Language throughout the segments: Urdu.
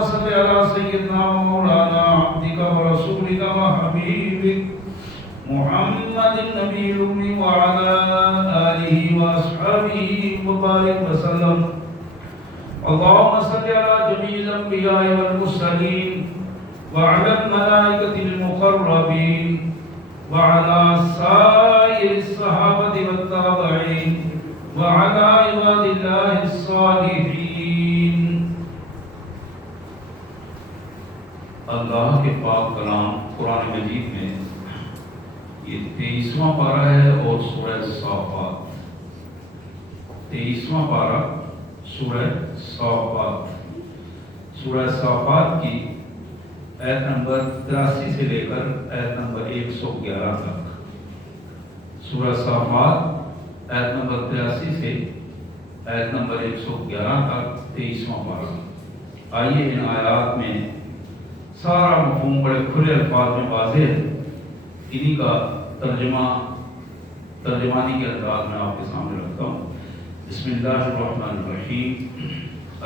صل على سيدنا ومولانا عبدك ورسولك وحبيبك محمد النبي الأمي وعلى آله وأصحابه وبارك وسلم. اللهم صل على جميع الأنبياء والمرسلين وعلى الملائكة المقربين وعلى سائر الصحابة والتابعين وعلى عباد الله الصالحين. اللہ کے پاک کلام قرآن مجید میں یہ 23واں پارہ ہے اور سورہ صافات. 23واں پارہ سورہ صافات. سورہ صافات کی آیت نمبر 83 سے لے کر آیت نمبر 111 تک. سورہ صافات آیت نمبر 83 سے آیت نمبر 111 تک 23واں پارہ. آئیے ان آیات میں سارا مفہوم بڑے کھلے الفاظ میں واضح ہے، انہی کا ترجمانی کے انداز میں آپ کے سامنے رکھتا ہوں. بسم اللہ الرحمن الرحیم.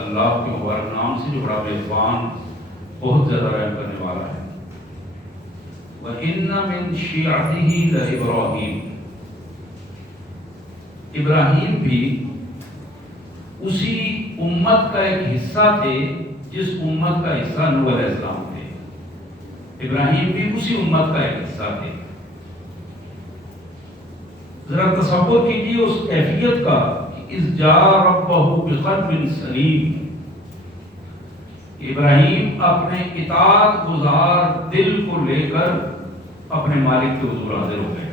اللہ کے مبارک نام سے جو بڑا میزبان بہت زیادہ رحم کرنے والا ہے. وَإِنَّ مِن شِيعَتِهِ لَإِبْرَاهِيمَ. ابراہیم بھی اسی امت کا ایک حصہ تھے جس امت کا حصہ نوح علیہ السلام تھے. ابراہیم بھی اسی امت کا ایک حصہ تھے. ذرا تصور کیجیے اس کیفیت کا کہ اذ جاء ربہ بقلب سلیم. ابراہیم اپنے اطاعت گزار دل کو لے کر اپنے مالک کے حضور حاضر ہو گئے.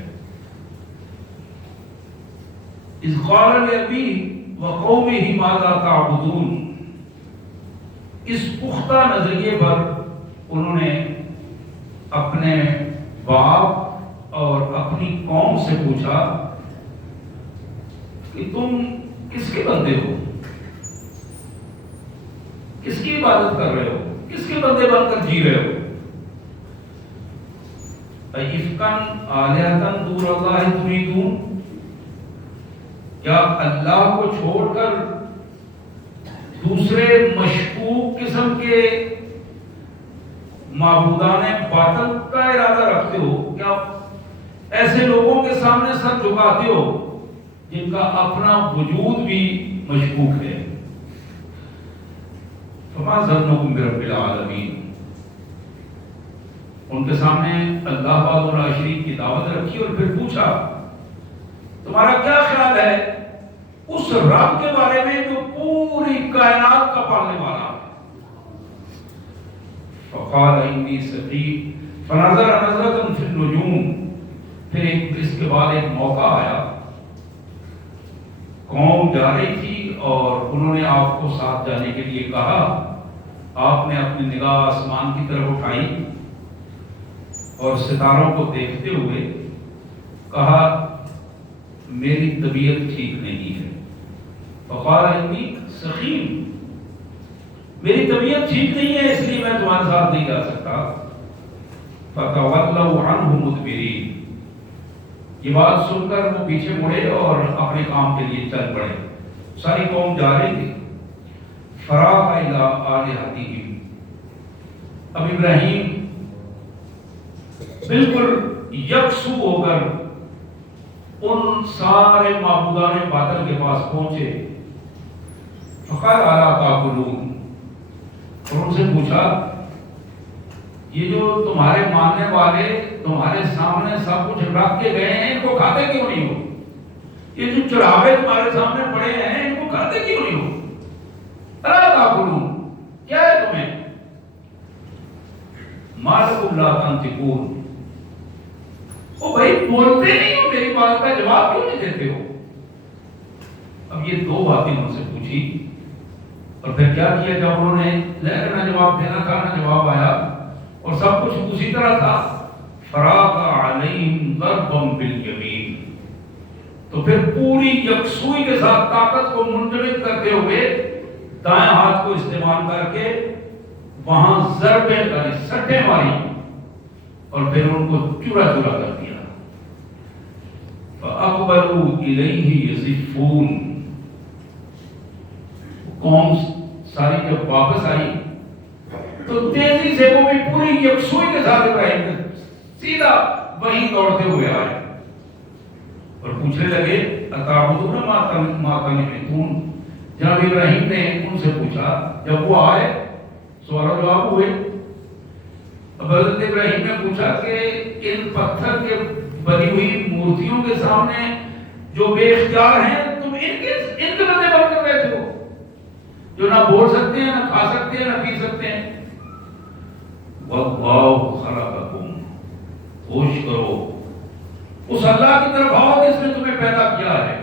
اذ قال لأبیہ وقومہ ماذا تعبدون. اس پختہ نظریے پر انہوں نے اپنے باپ اور اپنی قوم سے پوچھا کہ تم کس کے بندے ہو، کس کی عبادت کر رہے ہو، کس کے بندے بن کر جی رہے ہو. اَئِفْكًا آلِهَةً دُونَ اللَّهِ تُرِيدُونَ. کیا اللہ کو چھوڑ کر دوسرے مشکوک قسم کے معبودان باطل کا ارادہ رکھتے ہو؟ کیا ایسے لوگوں کے سامنے سر جھکاتے ہو جن کا اپنا وجود بھی مشکوک ہے؟ فما ظنکم برب العالمین. ان کے سامنے اللہ پاک اور شریک کی دعوت رکھی اور پھر پوچھا تمہارا کیا خیال ہے اس رب کے بارے میں جو پوری کائنات کا پالنے والا ہے؟ فقال انی سقیم فنظر نظرۃ فی النجوم. پھر اس کے بعد ایک موقع آیا، قوم جا رہی تھی اور انہوں نے آپ کو ساتھ جانے کے لیے کہا. آپ نے اپنی نگاہ آسمان کی طرف اٹھائی اور ستاروں کو دیکھتے ہوئے کہا میری طبیعت ٹھیک نہیں ہے. فقال انی سقیم. میری طبیعت ٹھیک نہیں ہے اس لیے میں تمہارے ساتھ نہیں جا سکتا. فتولوا عنہ مدبرین. یہ بات سن کر وہ پیچھے مڑے اور اپنے کام کے لیے چل پڑے. ساری قوم جا رہی تھی. فراغ الی آلہتہم. اب ابراہیم بالکل یکسو ہو کر ان سارے معبودان باطل کے پاس پہنچے. فقال الا تاکلون. اور ان سے پوچھا یہ جو تمہارے ماننے والے تمہارے سامنے سب کچھ رکھ کے گئے ہیں ان کو کھاتے کیوں نہیں ہو؟ یہ جو چراغے تمہارے سامنے پڑے ہیں ان کو کھاتے کیوں نہیں ہو؟ الا تاکلون. کیا ہے تمہیں؟ ما لکم لا تنطقون. او بھائی بولتے نہیں ہو، میری بات کا جواب کیوں نہیں دیتے ہو؟ اب یہ دو باتیں ان سے پوچھی اور پھر کیا کیا جب انہوں نے نہ جواب دینا تھا نہ جواب آیا اور سب کچھ اسی طرح تھا. فراغ علیہم ضربا بالیمین. تو پھر پوری یکسوئی کے ساتھ طاقت کو منجمد کرتے ہوئے دائیں ہاتھ کو استعمال کر کے وہاں ضربیں کری، سٹیں ماری اور پھر ان کو چورا چورا کر دیا. فَأَقْبَلُوا إِلَيْهِ يَزِفُّونَ. قوم ساری جب واپس آئی تو تیزی سے وہ بھی پوری یکسوئی کے ساتھ ابراہیم سیدھا وہیں دوڑتے ہوئے آئے اور پوچھنے لگے اتعبدون ما تنحتون. جناب ابراہیم نے ان سے پوچھا، جب وہ آئے سوال و جواب ہوئے. اب حضرت ابراہیم نے پوچھا کہ ان پتھر کے بنی ہوئی مورتیوں کے سامنے جو بے اختیار ہیں تم ان کے بندے بن کر بیٹھے ہو، جو نہ بول سکتے ہیں، نہ کھا سکتے ہیں، نہ پی سکتے ہیں. واللہ خلقکم، ہوش کرو اس اللہ کی طرف آؤ جس نے تمہیں پیدا کیا ہے.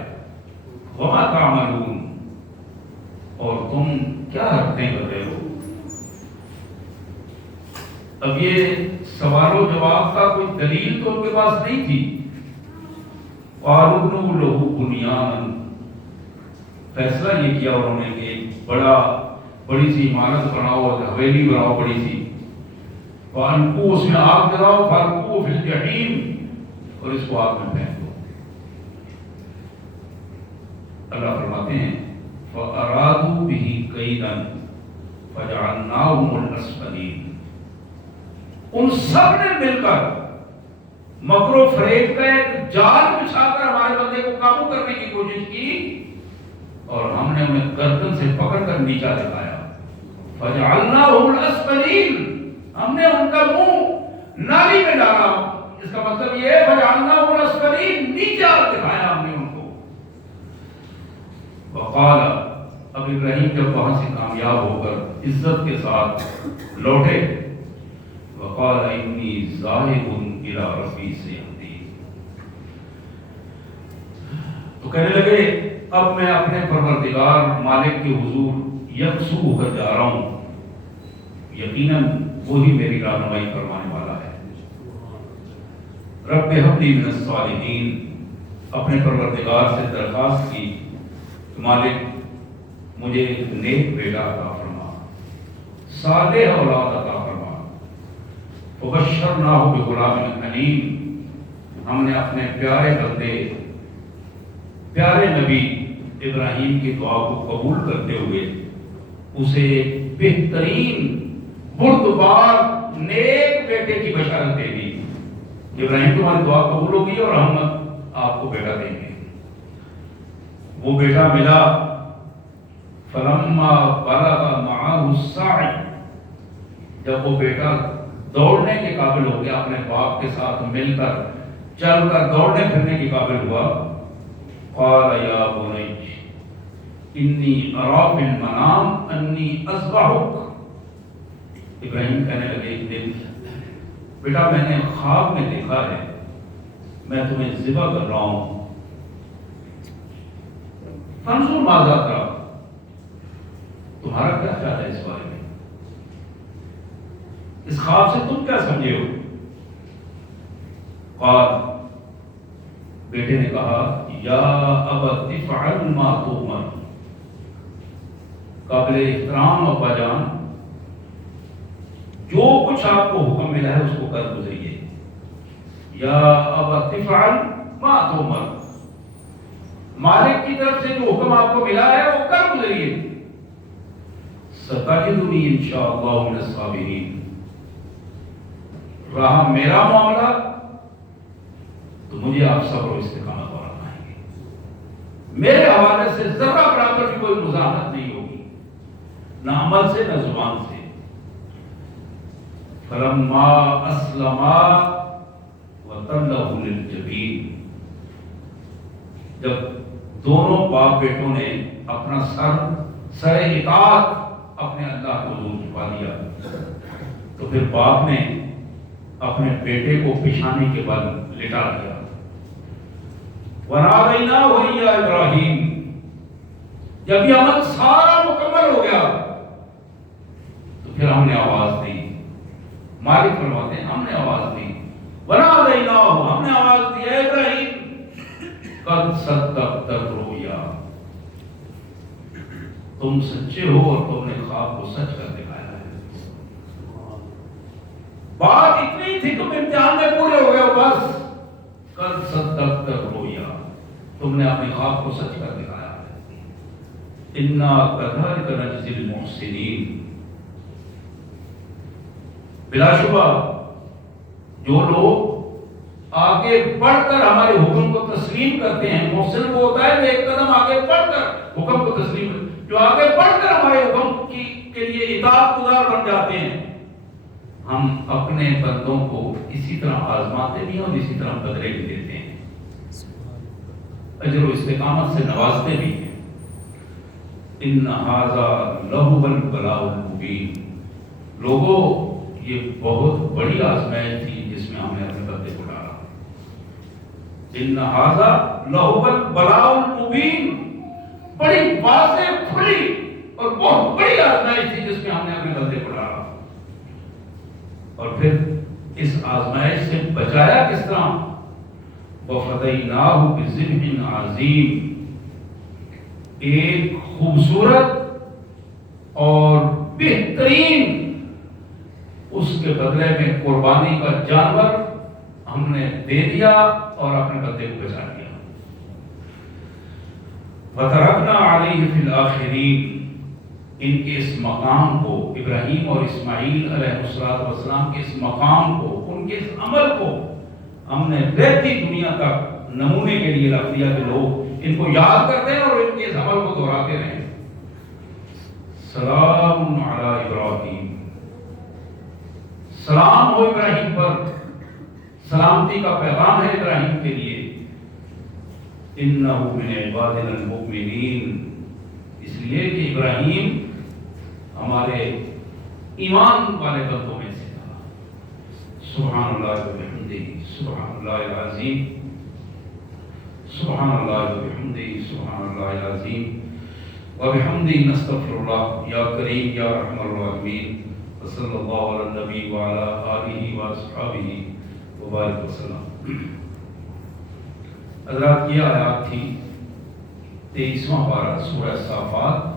وما تعملون، اور تم کیا حرکتیں کر رہے ہو. اب یہ سوال و جواب کا کوئی دلیل تو ان کے پاس نہیں تھی. قالوا ابنوا لہ بنیانا، فیصلہ یہ کیا انہوں نے کہ بڑی سی عمارت بناؤ، حویلی بناؤ بڑی سی. فالقوا، اس میں آگ جلاؤ. فالقوا فی الجحیم، اور اس کو آگ میں پھینک دو. اللہ فرماتے ہیں فَأَرَادُوا بِهِ كَيْدًا فَجَعَلْنَاهُمُ الْأَسْفَلِينَ. ان سب نے مل کر مکر و فریب کا ایک جال بچھا کر ہمارے بندے کو قابو کرنے کی کوشش کی اور ہم نے انہیں گردن سے پکڑ کر نیچا دکھایا. فَجَعَلْنَاهُمُ الْأَسْفَلِينَ، ہم نے ان کا منہ نالی میں ڈالا. اس کا مطلب یہ ہے فَجَعَلْنَاهُمُ الْأَسْفَلِينَ، نیچا دکھایا ہم نے ان کو. وقال، اب ابراہیم جب وہاں سے کامیاب ہو کر عزت کے ساتھ لوٹے، وقال انی ذاہب الی ربی سیہدین، تو کہنے لگے اب میں اپنے پروردگار مالک کے حضور یکسو ہو کر جا رہا ہوں، یقیناً وہی میری رہنمائی فرمانے والا ہے. رب ہب لی من الصالحین، اپنے پروردگار سے درخواست کی کہ مالک مجھے نیک بیٹا عطا فرما، صالح اولاد عطا فرما. فبشرناہ بغلام حلیم، ہم نے اپنے پیارے بندے پیارے نبی ابراہیم کی دعا کو قبول کرتے ہوئے اسے بہترین بردبار نیک بیٹے کی بشارت دے دی. ابراہیم تمہاری دعا قبول ہوگی اور ہم آپ کو بیٹا دیں گے. وہ بیٹا ملا. فلما بلغ معه السعی، جب وہ بیٹا دوڑنے کے قابل ہو گیا، اپنے باپ کے ساتھ مل کر چل کر دوڑنے پھرنے کے قابل ہوا، قال یا بنی انی اری فی المنام انی اذبحک. ابراہیم کہنے لگے ایک دن، بیٹا میں نے خواب میں دیکھا ہے میں تمہیں ذبح کر رہا ہوں. فانظر ماذا ترى، تمہارا کیا خیال ہے اس بارے میں، اس خواب سے تم کیا سمجھے ہو. قال، بیٹے نے کہا یا ابت افعل ما تؤمر، قابل احترام ابا جان جو کچھ آپ کو حکم ملا ہے اس کو کر گزریے. یا ابت افعل ما تؤمر، مالک کی طرف سے جو حکم آپ کو ملا ہے وہ کر گزریے. ستجدنی انشاءاللہ من الصابرین، رہا میرا معاملہ تو مجھے آپ صبر و استقامت والا بنائیں گے. میرے حوالے سے ذرہ برابر بھی کوئی مزاحمت نہیں ہوگی، نہ عمل سے نہ زبان سے. فلما اسلما وتلہ للجبین، جب دونوں باپ بیٹوں نے اپنا سر اطاعت اپنے اللہ کو حضور چھپا دیا، تو پھر باپ نے اپنے بیٹے کو پیشانی کے بل لٹا دیا. وَنَادَيْنَاهُ يَا إِبْرَاهِيمُ، جب یہ عمل سارا مکمل ہو گیا تو پھر ہم نے آواز دی. مالک فرماتے ہیں ہم نے آواز دی. وَنَادَيْنَاهُ، ہم نے آواز دی اے ابراہیم قد صدقت الرؤیا، تم سچے ہو اور تم نے خواب کو سچ کر دکھایا ہے. بات اتنی تھی تم امتحان میں پورے ہو گئے ہو، بس قد صدقت الرؤیا، تم نے اپنے خواب کو سچ کر دکھایا ہے. انا کذلک نجزی المحسنین، بلا شبہ جو لوگ آگے بڑھ کر ہمارے حکم کو تسلیم کرتے ہیں، محسن وہ ہوتا ہے جو ایک قدم آگے بڑھ کر حکم کو تسلیم کرتے، جو آگے بڑھ کر ہمارے حکم کے لیے اطاعت گزار بن جاتے ہیں، ہم اپنے بندوں کو اسی طرح آزماتے بھی ہیں اور اسی طرح بدلے بھی دیتے ہیں، اجر و استقامت سے نوازتے بھی ہیں۔ ان ھذا لہو البلاء المبین، لوگوں یہ بہت بڑی آزمائش تھی جس میں ہم نے اپنے بندے کو ڈالا۔ ان ھذا لہو البلاء المبین، بڑی واضح کھلی اور بہت بڑی آزمائش تھی جس میں ہم نے اپنے بندے کو ڈالا۔ اور پھر اس آزمائش سے بچایا کس طرح؟ وَفَدَيْنَاهُ بِذِبْحٍ عَظِيمٍ، ایک خوبصورت اور بہترین اس کے بدلے میں قربانی کا جانور ہم نے دے دیا اور اپنے بندے کو بچا لیا۔ وَتَرَكْنَا عَلَيْهِ فِي الْآخِرِينَ، ان کے اس مقام کو، ابراہیم اور اسماعیل علیہ السلام کے اس مقام کو، ان کے اس عمل کو ہم نے رہتی دنیا تک نمونے کے لیے رکھ دیا کہ لوگ ان کو یاد کرتے ہیں اور ان کے اس عمل کو دہراتے رہیں۔ سلام علی ابراہیم، سلام ہو ابراہیم پر، سلامتی کا پیغام ہے ابراہیم کے لیے۔ انہ من عبادنا المؤمنین، اس لیے کہ ابراہیم ہمارے ایمان والے بندوں میں سے تھا۔ سبحان اللہ وبحمدہ، سبحان اللہ العظیم، سبحان اللہ وبحمدہ، سبحان اللہ العظیم وبحمدہ، نستغفر اللہ یا کریم یا رحم الراحمین، وصلی اللہ علی النبی وعلی آلہ واصحابہ وبارک وسلم۔ حضرات یہ آیات تھی 23واں پارہ سورہ صافات،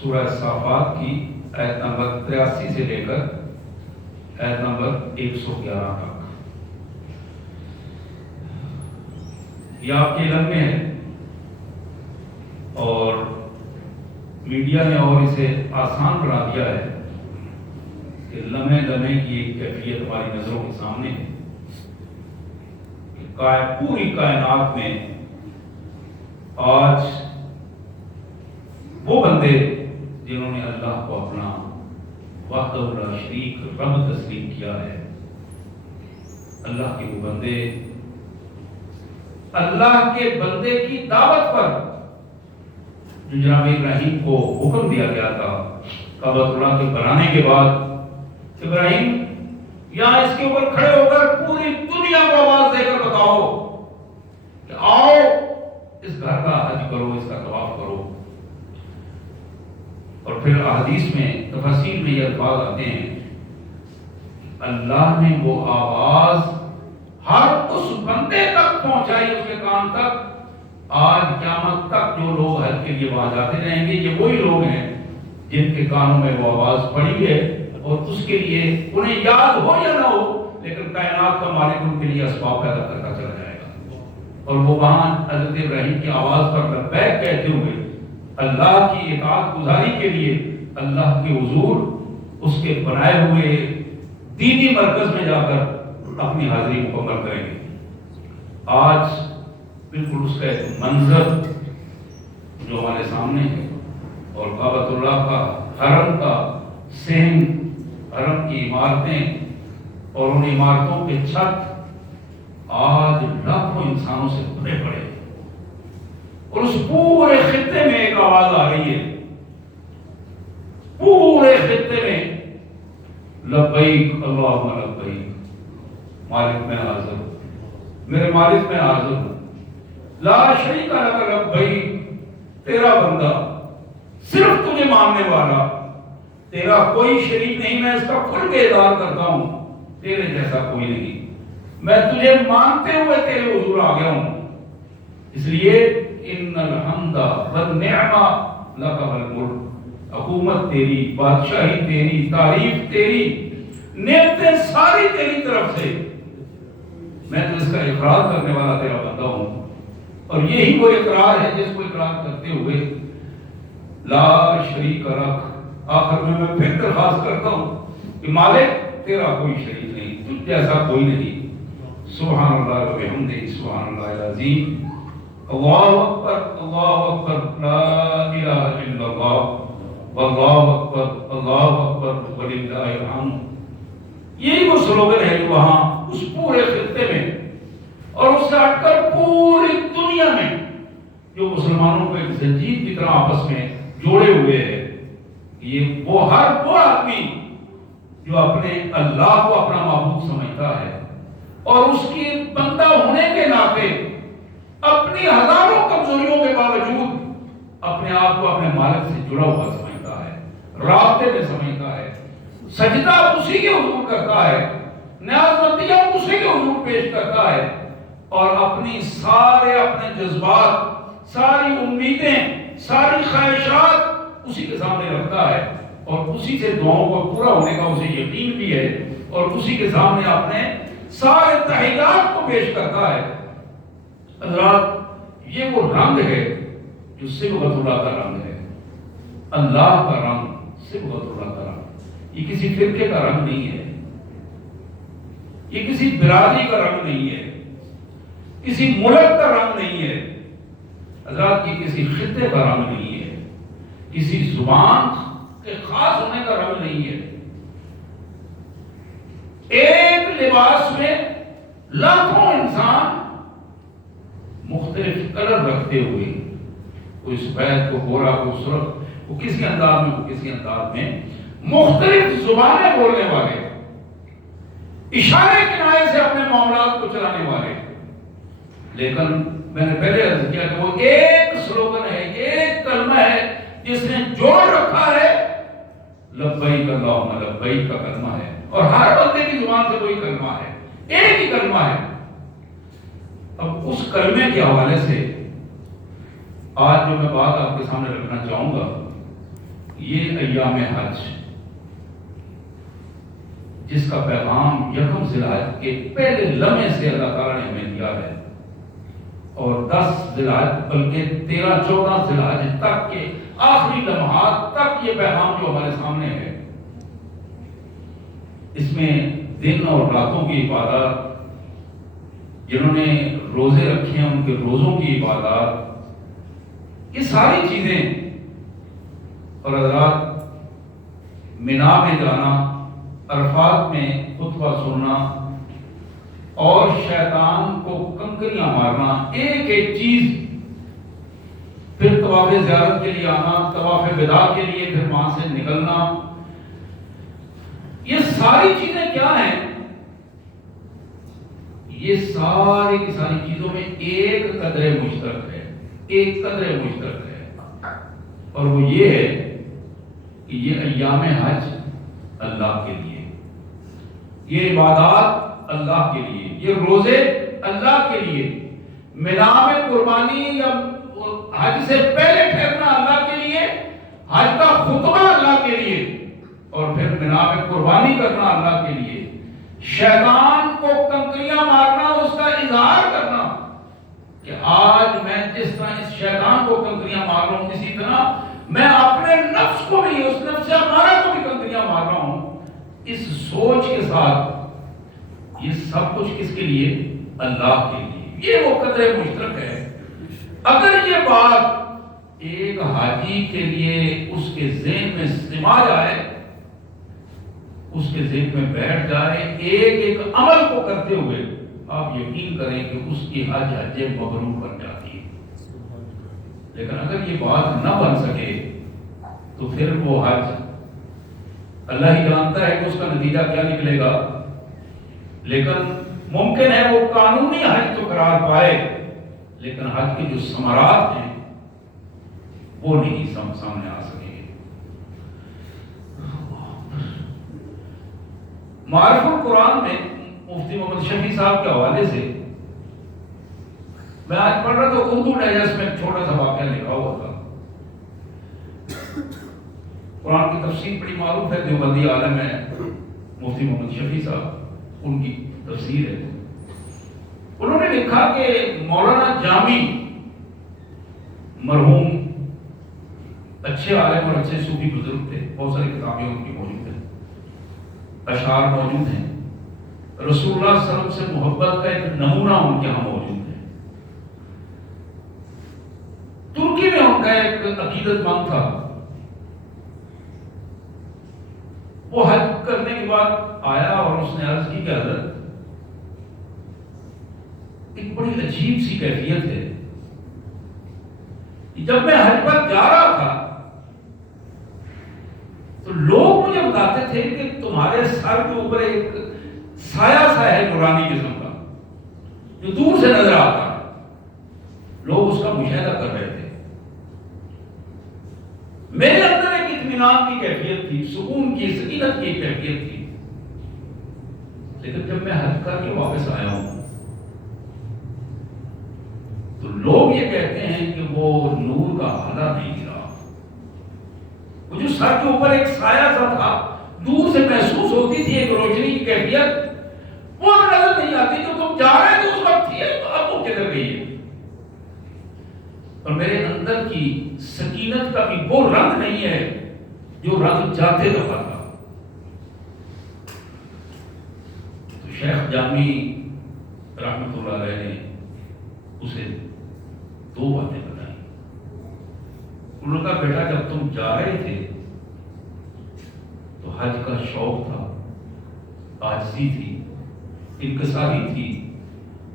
سورہ صافات کی آیت نمبر 83 سے لے کر آیت نمبر 111 تک۔ یہ آپ کے علم میں ہے اور میڈیا نے اور اسے آسان بنا دیا ہے کہ لمحے لمحے کی ایک کیفیت ہماری نظروں کے سامنے ہے کہ پوری کائنات میں آج وہ بندے جنہوں نے اللہ کو اپنا وحدہ لا شریک رب تسلیم کیا ہے، اللہ کے وہ بندے، اللہ کے بندے کی دعوت پر جو جناب ابراہیم کو حکم دیا گیا تھا کعبۃ اللہ کے بنانے کے بعد، ابراہیم یہاں اس کے اوپر کھڑے ہو کر پوری دنیا کو آواز دے کر بتاؤ کہ آؤ اس گھر کا حج کرو، اس کا طواف کرو۔ اور پھر احادیث میں تفاسیر میں یہ الفاظ آتے ہیں، اللہ نے وہ آواز ہر اس بندے تک پہنچائی، اس کے کان تک۔ آج قیامت تک جو لوگ حج کے لیے وہاں جاتے رہیں گے، یہ وہی لوگ ہیں جن کے کانوں میں وہ آواز پڑی ہے، اور اس کے لیے انہیں یاد ہو یا نہ ہو لیکن کائنات کا مالک ان کے لیے اسباب پیدا کرتا چلا جائے گا، اور وہ وہاں حضرت ابراہیم کی آواز پر لبیک کہتے ہوئے اللہ کی اطاعت گزاری کے لیے اللہ کے حضور اس کے بنائے ہوئے دینی مرکز میں جا کر اپنی حاضری مکمل کریں گے۔ آج بالکل اس کا ایک منظر جو ہمارے سامنے ہے، اور کعبۃ اللہ کا حرم کا صحن، حرم کی عمارتیں اور ان عمارتوں کے چھت آج لاکھوں انسانوں سے بھرے پڑے، اور اس پورے خطے میں ایک آواز آ رہی ہے، پورے خطے میں لبیک اللہم لبیک، مالک میں حاضر ہوں، میرے مالک میں حاضر ہوں، لا شریک لک لبیک، تیرا بندہ، صرف تجھے ماننے والا، تیرا کوئی شریک نہیں، میں اس کا کھل کے اظہار کرتا ہوں، تیرے جیسا کوئی نہیں، میں تجھے مانتے ہوئے تیرے حضور آ گیا ہوں۔ اس لیے ان الحمد والنعمہ لک والملک، حکومت تیری، بادشاہی تیری، تعریف تیری، نعمتیں ساری تیری طرف سے، میں تو اس کا اقرار کرنے والا تیرا بندہ ہوں۔ اور یہی وہ اقرار ہے جس کو اقرار کرتے ہوئے لا شریک لک، آخر میں پھر درخواست کرتا ہوں کہ مالک تیرا کوئی شریک نہیں، تجھ جیسا کوئی نہیں۔ سبحان اللہ و بحمدہ، سبحان اللہ العظیم، اللہ اکبر، اللہ اکبر، لا الہ الا اللہ، واللہ اکبر، اللہ اکبر، وللہ الحمد۔ یہی وہ سلوگن ہے جو وہاں اس پورے خطے میں اور اس سے ہٹ کر پوری دنیا میں جو مسلمانوں کو ایک زنجیر کی طرح آپس میں جوڑے ہوئے ہیں۔ یہ وہ ہر وہ آدمی جو اپنے اللہ کو اپنا معبود سمجھتا ہے اور اس کی بندہ ہونے کے ناطے اپنی ہزاروں کمزوریوں کے باوجود اپنے آپ کو اپنے مالک سے جڑا ہوا سمجھتا ہے، رابطے میں سمجھتا ہے، سجدہ اسی کے حضور کرتا ہے، نیاز مندیاں اسی کے حضور پیش کرتا ہے، اور اپنے جذبات، ساری امیدیں، ساری خواہشات اسی کے سامنے رکھتا ہے، اور اسی سے دعاؤں کو پورا ہونے کا اسے یقین بھی ہے، اور اسی کے سامنے اپنے سارے تحیات کو پیش کرتا ہے۔ حضرات، یہ وہ رنگ ہے جو صبغت اللہ کا رنگ ہے، اللہ کا رنگ، صبغت اللہ کا رنگ۔ یہ کسی فرقے کا رنگ نہیں ہے، یہ کسی برادری کا رنگ نہیں ہے، کسی ملک کا رنگ نہیں ہے حضرات، یہ کسی خطے کا رنگ نہیں ہے، کسی زبان کے خاص ہونے کا رنگ نہیں ہے۔ ایک لباس میں لاکھوں انسان مختلف کلر رکھتے ہوئے، کوئی سفید، کوئی گورا، کوئی سرخ، وہ کسی انداز میں، وہ کسی انداز میں، مختلف زبانیں بولنے والے، اشارے کنائے سے اپنے معاملات کو چلانے والے، لیکن میں نے پہلے عرض کیا کہ وہ ایک سلوگن ہے، ایک کلمہ ہے جس نے جوڑ رکھا ہے، لبیک اللہم لبیک کا کلمہ ہے، اور ہر بندے کی زبان سے وہی کلمہ ہے، ایک ہی کلمہ ہے۔ اب اس کلمے کے حوالے سے آج جو میں بات آپ کے سامنے رکھنا چاہوں گا، یہ ایام حج جس کا پیغام یکم ذی الحجہ کے پہلے لمحے سے اللہ تعالیٰ نے ہمیں دیا ہے، اور 10 ذی الحجہ بلکہ 13-14 ذی الحجہ تک کے آخری لمحات تک یہ پیغام جو ہمارے سامنے ہے، اس میں دن اور راتوں کی عبادات، جنہوں نے روزے رکھے ہیں ان کے روزوں کی عبادات، یہ ساری چیزیں، اور حضرات مینا میں جانا، عرفات میں خطبہ سننا، اور شیطان کو کنکریاں مارنا، ایک ایک چیز، پھر طواف زیارت کے لیے آنا، طواف وداع کے لیے پھر وہاں سے نکلنا، یہ ساری چیزیں کیا ہیں؟ یہ ساری کی ساری چیزوں میں ایک قدر مشترک ہے، ایک قدر مشترک ہے، اور وہ یہ ہے کہ یہ ایام حج اللہ کے لیے، یہ عبادات اللہ کے لیے، یہ روزے اللہ کے لیے، مینا میں قربانی یا حج سے پہلے ٹھہرنا اللہ کے لیے، حج کا خطبہ اللہ کے لیے، اور پھر مینا میں قربانی کرنا اللہ کے لیے، شیطان کو کنکریاں مارنا، اس کا اظہار کرنا کہ آج میں جس طرح اس شیطان کو کنکریاں مار رہا ہوں، اسی طرح میں اپنے نفس کو بھی، اس نفس امارہ کو بھی کنکریاں مار رہا ہوں، اس سوچ کے ساتھ، یہ سب کچھ کس کے لیے؟ اللہ کے لیے۔ یہ وہ قدر مشترک ہے۔ اگر یہ بات ایک حاجی کے لیے اس کے ذہن میں سما جائے، اس کے ذہن میں بیٹھ جائے، ایک ایک عمل کو کرتے ہوئے، آپ یقین کریں کہ اس کی حج حج مبرور بن جاتی ہے۔ لیکن اگر یہ بات نہ بن سکے تو پھر وہ حج، اللہ ہی جانتا ہے کہ اس کا نتیجہ کیا نکلے گا، لیکن ممکن ہے وہ قانونی حج تو قرار پائے، لیکن حج کے جو ثمرات ہیں وہ نہیں سامنے آ سکیں گے۔ معرف القرآن میں مفتی محمد شفیع صاحب کے حوالے سے میں آج پڑھ رہا تھا، اردو ڈائجسٹ میں چھوٹا سا واقعہ لکھا ہوا تھا۔ قرآن کی تفسیر بڑی معروف ہے، دیوبندی عالم ہے مفتی محمد شفیع صاحب، ان کی تفسیر ہے۔ انہوں نے لکھا کہ مولانا جامی مرحوم اچھے عالم اور اچھے صوفی بزرگ تھے، بہت ساری کتابیں ان کی موجود ہیں۔ اشعار موجود ہیں، رسول اللہ صلی اللہ علیہ وسلم سے محبت کا ایک نمونہ ان کے ہاں موجود ہے۔ ترکی میں ان کا ایک عقیدت مند تھا، وہ حج کرنے کے بعد آیا اور اس نے عرض کی کہ حضرت ایک بڑی عجیب سی کیفیت ہے، جب میں حج پر جا رہا تھا تو لوگ مجھے بتاتے تھے کہ تمہارے سر کے اوپر ایک سایہ سا ہے نورانی قسم کا جو دور سے نظر آتا ہے، لوگ اس کا مشاہدہ کر رہے تھے۔ میرے اندر ایک اطمینان کی کیفیت تھی، سکون کی، سکینت کی ایک کیفیت تھی، لیکن جب میں حج کر کے واپس آیا ہوں تو لوگ یہ کہتے ہیں کہ وہ نور کا ہالا نہیں گرا، وہ جو سر کے اوپر ایک سایہ سا تھا، دور سے محسوس ہوتی تھی ایک روشنی کی کیفیت، وہ اب نظر نہیں آتی، جو تم جا رہے تھے اس وقت تھی تو اب وہ کدھر گئی ہے؟ اور میرے اندر کی سکینت کا بھی وہ رنگ نہیں ہے جو رنگ جاتے دفعہ تھا۔ تو شیخ جامی رحمۃ اللہ علیہ نے اسے دو باتیں بتائیں۔ انہوں نے کہا بیٹا جب تم جا رہے تھے تو حج کا شوق تھا، عاجزی تھی، انکساری تھی،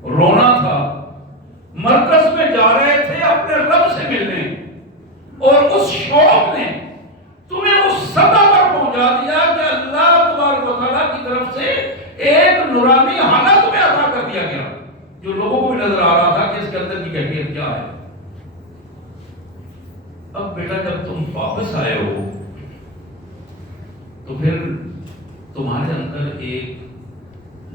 رونا تھا، مرکز میں جا رہے تھے اپنے رب سے ملنے، اور اس شوق نے تمہیں اس سطح پر پہنچا دیا کہ اللہ تبارک و تعالیٰ کی طرف سے ایک نورانی حالت تمہیں عطا کر دیا گیا جو لوگوں کو بھی نظر آ رہا تھا کہ اس کے اندر کی کیفیت کیا ہے۔ اب بیٹا جب تم واپس آئے ہو تو پھر تمہارے اندر ایک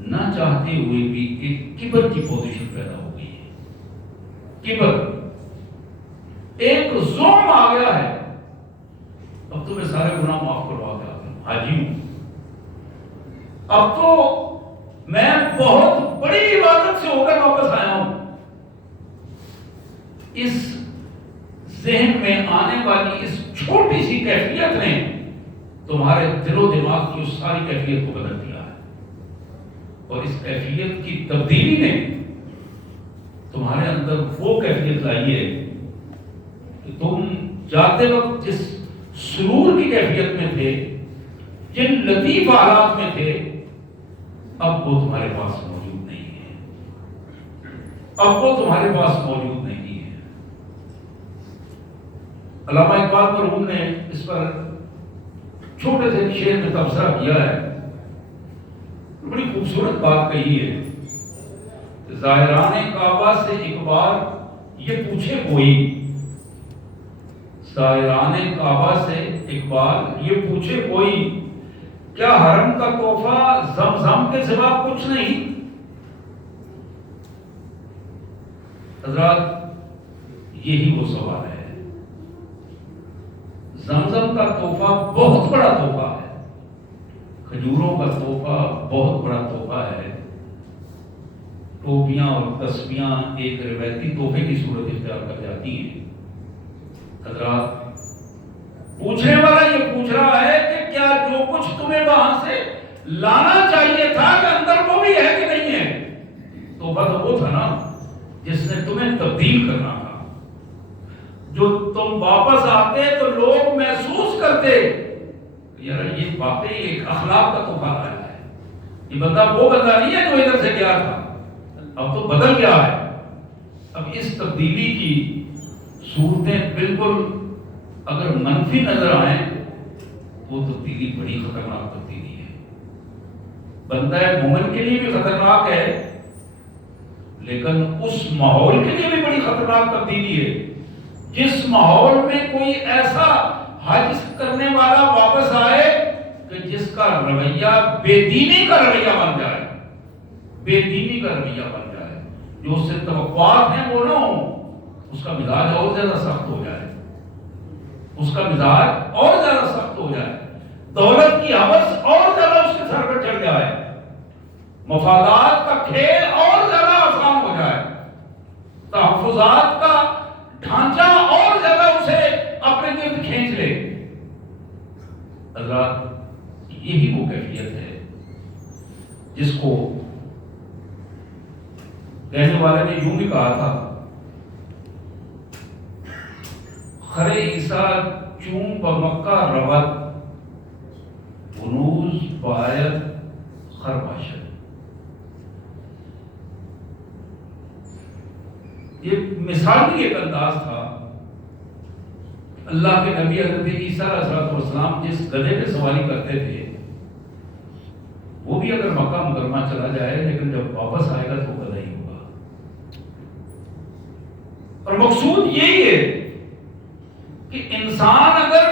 نہ چاہتے ہوئے بھی ایک کبر کی پوزیشن پیدا ہو گئی ہے، کبر، ایک زوم آ گیا ہے، اب تو میں سارے گناہ معاف کروا کے آتا ہوں، حاجی ہوں، اب تو میں بہت بڑی عبادت سے ہو کر واپس آیا ہوں۔ اس ذہن میں آنے والی اس چھوٹی سی کیفیت نے تمہارے دل و دماغ کی اس ساری کیفیت کو بدل دیا ہے، اور اس کیفیت کی تبدیلی نے تمہارے اندر وہ کیفیت لائی ہے کہ تم جاتے وقت جس سرور کی کیفیت میں تھے، جن لطیف حالات میں تھے، اب وہ تمہارے پاس موجود نہیں ہے، اب وہ تمہارے پاس موجود نہیں ہے۔ علامہ اقبال مرحوم نے اس پر چھوٹے سے شعر میں تبصرہ کیا ہے، بڑی خوبصورت بات کہی ہے، زائران کعبہ سے ایک بار یہ پوچھے کوئی، زائران کعبہ سے ایک بار یہ پوچھے کوئی، کیا حرم کا تحفہ زمزم کے سوا کچھ نہیں؟ حضرات یہی وہ سوال ہے۔ زمزم کا تحفہ بہت بڑا تحفہ ہے، کھجوروں کا تحفہ بہت بڑا تحفہ ہے، ٹوپیاں اور تسبیاں ایک روایتی تحفے کی صورت اختیار کر جاتی ہیں۔ حضرات پوچھنے والا یہ پوچھ رہا ہے کہ کیا جو کچھ تمہیں وہاں سے لانا چاہیے تھا کہ اندر وہ بھی ہے کہ نہیں ہے؟ تحفہ تو وہ تھا نا جس نے تمہیں تبدیل کرنا تھا، جو تم واپس آتے تو لوگ محسوس کرتے یار یہ واقعی ایک اخلاق کا تحفہ لایا ہے، یہ بندہ وہ بندہ نہیں ہے جو ادھر سے گیا تھا، اب تو بدل گیا ہے۔ اب اس تبدیلی کی صورتیں بالکل اگر منفی نظر آئیں تو وہ تبدیلی بڑی خطرناک تبدیلی ہے، بندہ مومن کے لیے بھی خطرناک ہے، لیکن اس ماحول کے لیے بھی بڑی خطرناک تبدیلی ہے جس ماحول میں کوئی ایسا حج کرنے والا واپس آئے کہ جس کا رویہ بے دینی کا رویہ بن جائے، بے دینی کا رویہ بن جائے، جو اس سے توقعات ہیں وہ نہ ہوں، اس کا مزاج اور زیادہ سخت ہو جائے، اس کا مزاج اور زیادہ سخت ہو جائے، دولت کی ہوس اور زیادہ اس کے سر پر چڑھ جائے، مفادات کا کھیل اور زیادہ آسان ہو جائے، تحفظات کا ڈھانچہ اور زیادہ اسے اپنے گرد کھینچ لے۔ حضرات یہی وہ کیفیت ہے جس کو کہنے والے نے یوں بھی کہا تھا، خر عیسیٰ چون بمکہ روت ونوز باید خر باشد. یہ مثال بھی ایک انداز تھا. اللہ کے نبی حضرت عیسیٰ علیہ السلام جس گدھے پہ سواری کرتے تھے، وہ بھی اگر مکہ مکرمہ چلا جائے لیکن جب واپس آئے گا تو گدھا ہی ہوگا. اور مقصود یہی ہے کہ انسان اگر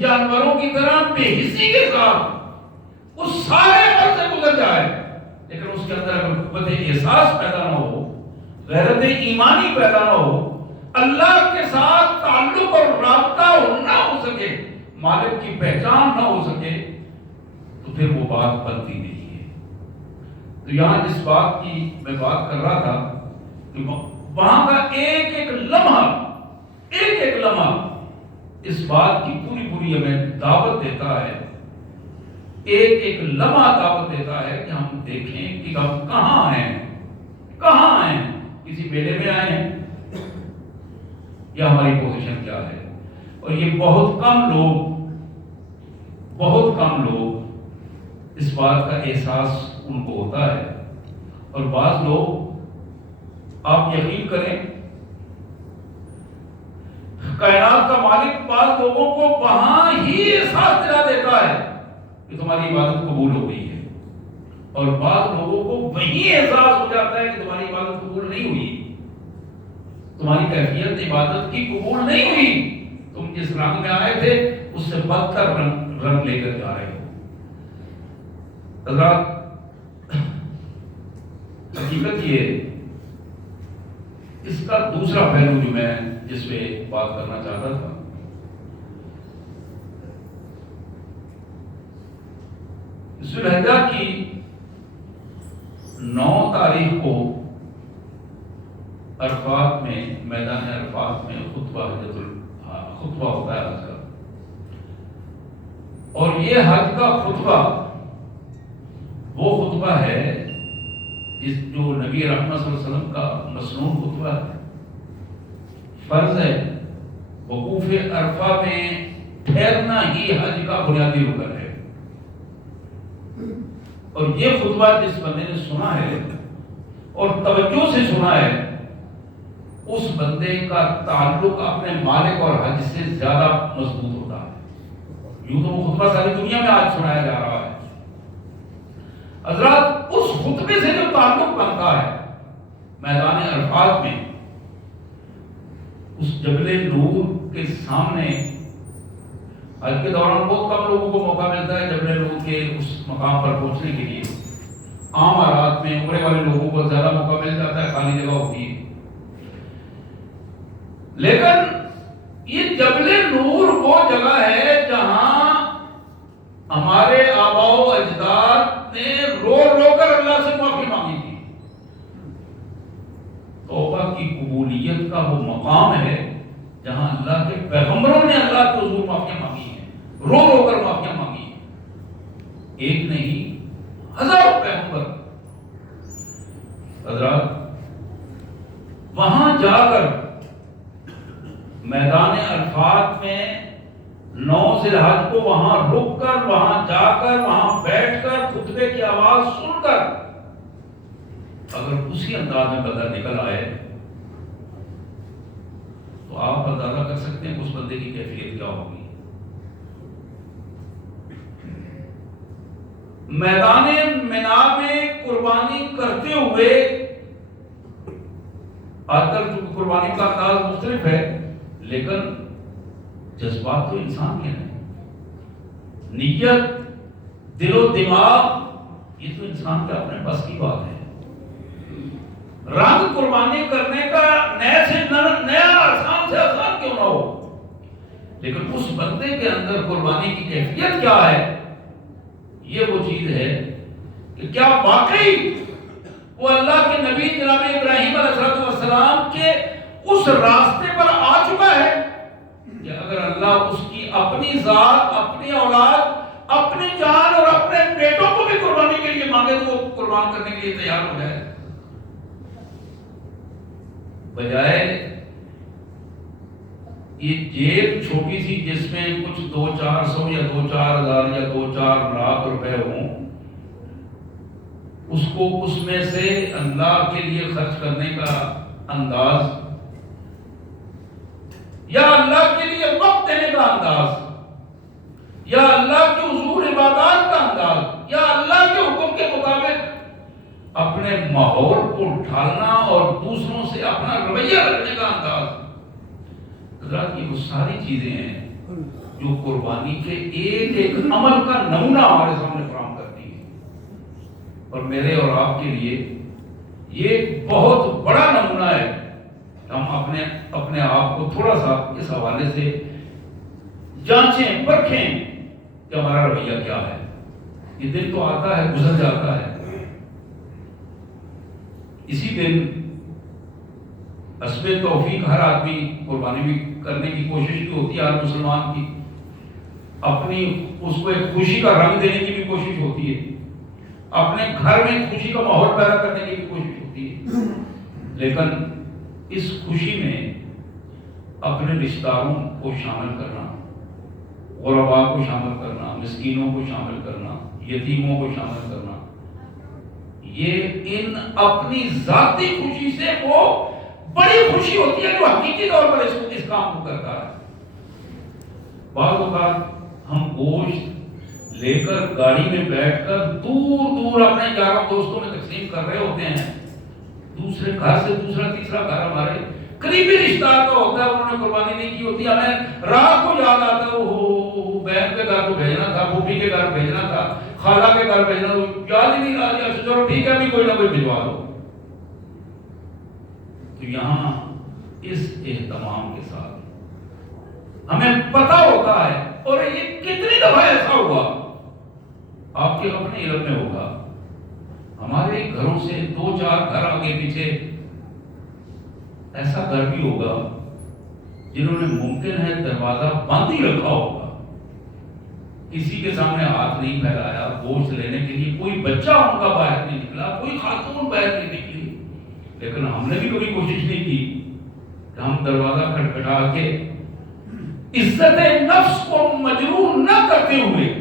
جانوروں کی طرح بے حسی کے ساتھ اس سارے عمل سے گزر جائے، لیکن اس کے اندر اگر قوت احساس پیدا نہ ہو، غیرت ایمانی پیدا نہ ہو، اللہ کے ساتھ تعلق اور رابطہ نہ ہو سکے، مالک کی پہچان نہ ہو سکے، تو پھر وہ بات بنتی نہیں ہے. تو یہاں جس بات کی میں بات کر رہا تھا کہ وہاں کا ایک ایک لمحہ اس بات کی پوری ہمیں دعوت دیتا ہے. ایک ایک لمحہ دعوت دیتا ہے کہ ہم دیکھیں کہ ہم کہاں ہیں. کسی میلے میں آئے ہیں یا ہماری پوزیشن کیا ہے. اور یہ بہت کم لوگ اس بات کا احساس ان کو ہوتا ہے. اور بعض لوگ، آپ یقین کریں، کائنات کا مالک بعض لوگوں کو وہاں ہی احساس دلا دیتا ہے کہ تمہاری عبادت قبول ہو گئی ہے، اور بعض لوگوں کو وہی احساس ہو جاتا ہے کہ تمہاری عبادت قبول نہیں ہوئی، تمہاری کیفیت عبادت کی قبول نہیں ہوئی، تم جس رنگ میں آئے تھے اس سے بدتر رنگ لے کر جا رہے ہو. حضرات، حقیقت یہ، اس کا دوسرا پہلو جو میں جس پہ بات کرنا چاہتا تھا، ذوالحجہ کی 9 تاریخ کو عرفات میں، میدان عرفات میں خطبہ ہوتا ہے حج کا. اور یہ حج کا خطبہ وہ خطبہ ہے جو نبی رحمت صلی اللہ علیہ وسلم کا مسنون خطبہ ہے. فرض ہے، وقوف عرفہ میں ٹھہرنا ہی حج کا بنیادی رکن ہے. اور یہ خطبہ جس بندے نے سنا ہے اور توجہ سے سنا ہے، اس بندے کا تعلق اپنے مالک اور حج سے زیادہ مضبوط ہوتا ہے. یوں تو وہ خطبہ ساری دنیا میں آج سنایا جا رہا ہے. حضرات، اس خطبے سے جو تعلق بنتا ہے میدان عرفات میں، اس جبل نور کے سامنے، حج کے دوران بہت کم لوگوں کو موقع ملتا ہے جبل نور کے اس مقام پر پہنچنے کے لیے. عام حالات میں عمرے والے لوگوں کو زیادہ موقع مل جاتا ہے، خالی جگہ ہوتی ہے. لیکن یہ جبل نور وہ جگہ ہے جہاں ہمارے آباء و اجداد نے رو کر اللہ سے معافی مانگی تھی. توبہ کی قبولیت کا وہ مقام ہے جہاں اللہ کے پیغمبروں نے اللہ کے حضور معافیاں مانگی ہیں، رو کر معافیاں مانگی ہیں. ایک نہیں، ہزاروں پیغمبر. حضرات، وہاں جا کر میدان عرفات میں 9 ذی الحج کو وہاں رک کر، وہاں جا کر، وہاں بیٹھ کر، خطبے کی آواز سن کر اگر اسی انداز میں بندہ نکل آئے تو آپ اندازہ کر سکتے ہیں اس بندے کی کیفیت کیا ہوگی. میدان منا میں قربانی کرتے ہوئے، آج کل جو قربانی کا انداز مختلف ہے، لیکن جذبات تو انسان کے ہیں. نیت، دل و دماغ، یہ تو انسان کے اپنے بس کی بات ہے. رنگ قربانی کرنے کا نیا آسان سے آسان کیوں نہ ہو، لیکن اس بندے کے اندر قربانی کی کیفیت کیا ہے، یہ وہ چیز ہے کہ کیا واقعی وہ اللہ کے نبی جناب ابراہیم علیہ السلام کے اس راستے پر آ چکا ہے کہ اگر اللہ اس کی اپنی ذات، اپنی اولاد، اپنی جان اور اپنے بیٹوں کو بھی قربانی کے لیے مانگے تو وہ قربان کرنے کے لیے تیار ہو جائے، بجائے یہ جیب چھوٹی سی جس میں کچھ 200-400 یا 2-4 ہزار یا 2-4 لاکھ روپے ہوں، اس کو اس میں سے اللہ کے لیے خرچ کرنے کا انداز یا اللہ کے لیے وقت دینے کا انداز یا اللہ کے حضور عبادات کا انداز یا اللہ کے حکم کے مطابق اپنے ماحول کو ڈھالنا اور دوسروں سے اپنا رویہ رکھنے کا انداز، حضرات یہ وہ ساری چیزیں ہیں جو قربانی کے ایک ایک عمل کا نمونہ ہمارے سامنے فراہم کرتی ہے، اور میرے اور آپ کے لیے یہ بہت بڑا نمونہ ہے۔ ہم اپنے آپ کو تھوڑا سا اس حوالے سے جانچیں پرکھیں کہ ہمارا رویہ کیا ہے۔ یہ دن تو آتا ہے، گزر جاتا ہے، اسی دن حسب توفیق ہر آدمی قربانی بھی کرنے کی کوشش بھی ہوتی ہے، ہر مسلمان کی اپنی اس کو ایک خوشی کا رنگ دینے کی بھی کوشش ہوتی ہے، اپنے گھر میں خوشی کا ماحول پیدا کرنے کی بھی کوشش ہوتی ہے، لیکن اس خوشی میں اپنے رشتہ داروں کو شامل کرنا، غرباء کو شامل کرنا، مسکینوں کو شامل کرنا، یتیموں کو شامل کرنا، یہ ان اپنی ذاتی خوشی سے وہ بڑی خوشی ہوتی ہے جو حقیقی طور پر اس کام کو کرتا ہے۔ بعض اوقات ہم گوشت لے کر گاڑی میں بیٹھ کر دور دور اپنے یاروں دوستوں میں تقسیم کر رہے ہوتے ہیں، دوسرے گھر سے دوسرا تیسرا گھر ہمارے قریبی رشتہ دار کا ہوتا ہے، انہوں نے قربانی نہیں کی ہوتی، ہمیں رات کو یاد آتا ہے بہن کے گھر کو بھیجنا تھا، پھوپھی کے گھر بھیجنا تھا، خالہ کے گھر بھیجنا تھا، یاد ہی نہیں رہا، چلو ٹھیک ہے ابھی کوئی نہ کوئی بھجوا دو۔ تو یہاں اس اہتمام کے ساتھ ہمیں پتہ ہوتا ہے، اور یہ کتنی دفعہ ایسا ہوا، آپ کے اپنے علم میں ہوگا، ہمارے گھروں سے 2-4 گھر آگے پیچھے ایسا گھر بھی ہوگا جنہوں نے ممکن ہے دروازہ بند ہی رکھا ہوگا، کسی کے سامنے ہاتھ نہیں پھیلایا گوشت لینے کے لیے، کوئی بچہ ان کا باہر نہیں نکلا، کوئی خاتون باہر نہیں نکلی، لیکن ہم نے بھی کبھی کوشش نہیں کی کہ ہم دروازہ کھٹکھٹا کے عزت نفس کو مجروح نہ کرتے ہوئے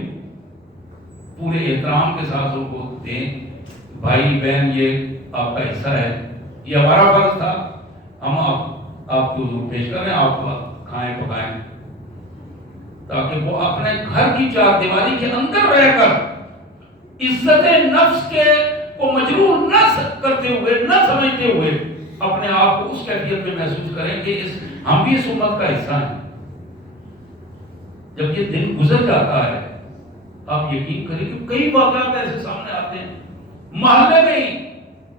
پورے احترام کے ساتھ ان کو دیں، بھائی بہن یہ آپ کا حصہ ہے، یہ ہمارا فرض تھا، ہم آپ کو حضور پیش کریں، آپ کھائیں پکائیں، تاکہ وہ اپنے گھر کی چار دیواری کے اندر رہ کر عزت نفس کے کو مجروح نہ کرتے ہوئے، نہ سمجھتے ہوئے اپنے آپ کو اس کیفیت میں محسوس کریں کہ ہم بھی اس امت کا حصہ ہیں۔ جب یہ دن گزر جاتا ہے، آپ یقین کریں کہ کئی واقعات ایسے سامنے آتے ہیں، محلے میں ہی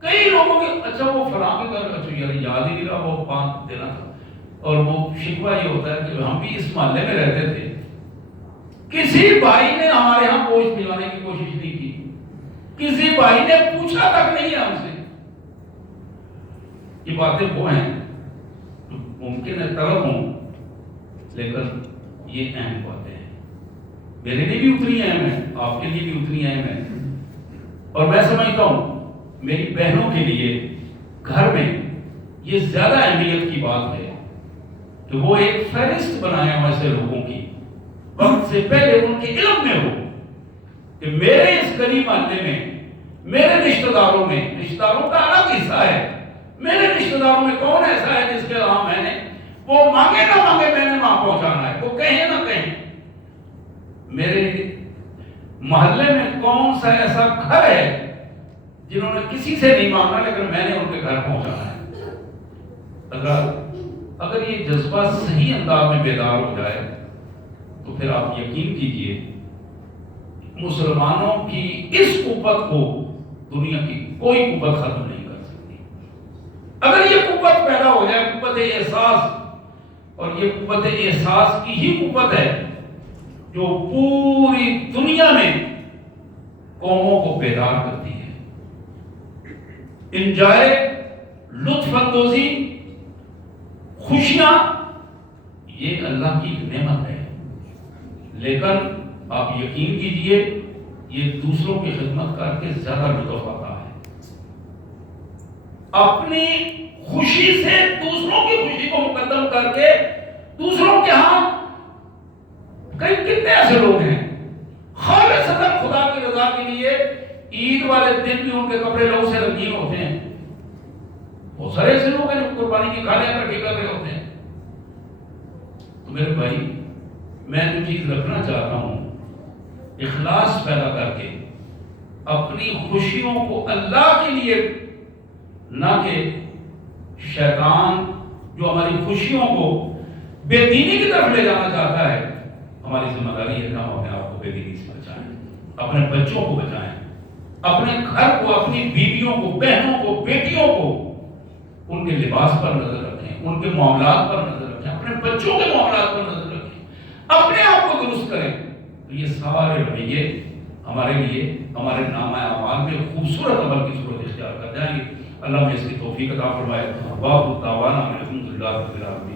کئی لوگوں کے اچھا وہ فلاں کے گھر، اچھا یار یاد ہی نہیں رہا وہ 5 دینا تھا، اور وہ شکوہ یہ ہوتا ہے کہ ہم بھی اس محلے میں رہتے تھے، کسی بھائی نے ہمارے ہاں گوشت بھجوانے کی کوشش نہیں کی، کسی بھائی نے پوچھا تک نہیں ہے ہم سے۔ یہ باتیں وہ ہیں جو ممکن ہے طلب ہوں، لیکن یہ اہم باتیں ہیں، میرے لیے بھی اتنی اہم ہے، آپ کے لیے بھی اتنی اہم ہے، اور میں سمجھتا ہوں میری بہنوں کے لیے گھر میں یہ زیادہ اہمیت کی بات ہے کہ وہ ایک فہرست بنائیں ایسے لوگوں کی، وقت سے پہلے ان کے علم میں ہو کہ میرے اس گلی محلے میں، میرے رشتہ داروں میں، رشتہ داروں کا الگ حصہ ہے، میرے رشتہ داروں میں کون ایسا ہے جس کے ہاں میں نے وہ مانگے نہ مانگے میں نے وہاں پہنچانا ہے، وہ کہیں نہ کہیں، میرے محلے میں کون سا ایسا گھر ہے جنہوں نے کسی سے نہیں مانگا لیکن میں نے ان کے گھر پہنچانا ہے۔ اگر یہ جذبہ صحیح انداز میں بیدار ہو جائے تو پھر آپ یقین کیجئے مسلمانوں کی اس قوت کو دنیا کی کوئی قوت ختم نہیں کر سکتی۔ اگر یہ قوت پیدا ہو جائے، قوت احساس، اور یہ قوت احساس کی ہی قوت ہے جو پوری دنیا میں قوموں کو بیدار کرتی ہے۔ انجوائے، لطف اندوزی، خوشیاں، یہ اللہ کی نعمت ہے، لیکن آپ یقین کیجئے یہ دوسروں کی خدمت کر کے زیادہ لطف آتا ہے۔ اپنی خوشی سے دوسروں کی خوشی کو مقدم کر کے دوسروں کے ہاں کتنے ایسے لوگ ہیں خالصتاً خدا کی رضا کے لیے عید والے دن بھی ان کے کپڑے لوگوں سے رنگین ہوتے ہیں. بہت سارے ایسے لوگ ہیں جو قربانی کی کھالیاں اکٹھی کر رہے ہوتے ہیں. تو میرے بھائی میں جو چیز رکھنا چاہتا ہوں اخلاص پیدا کر کے اپنی خوشیوں کو اللہ کے لیے نہ کہ شیطان جو ہماری خوشیوں کو بے دینی کی طرف لے جانا چاہتا ہے. ہماری ذمہ داری ہے کہ ہم اپنے آپ کو بے دینی سے بچائیں, اپنے بچوں کو بچائیں, اپنے گھر کو, اپنی بیویوں کو, بہنوں کو, بیٹیوں کو ان کے لباس پر نظر رکھیں, ان کے معاملات پر نظر رکھیں, اپنے بچوں کے معاملات پر نظر رکھیں, اپنے آپ کو درست کریں. تو یہ سارے رویے ہمارے لیے ہمارے نامہ اعمال میں خوبصورت عمل کی صورت اختیار کر جائیں گے. اللہ نے اس کی توفیق عطا فرمائے. واخر دعوانا الحمدللہ رب العالمین.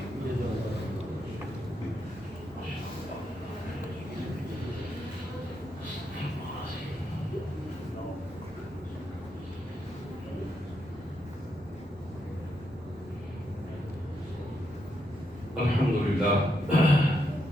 الحمدللہ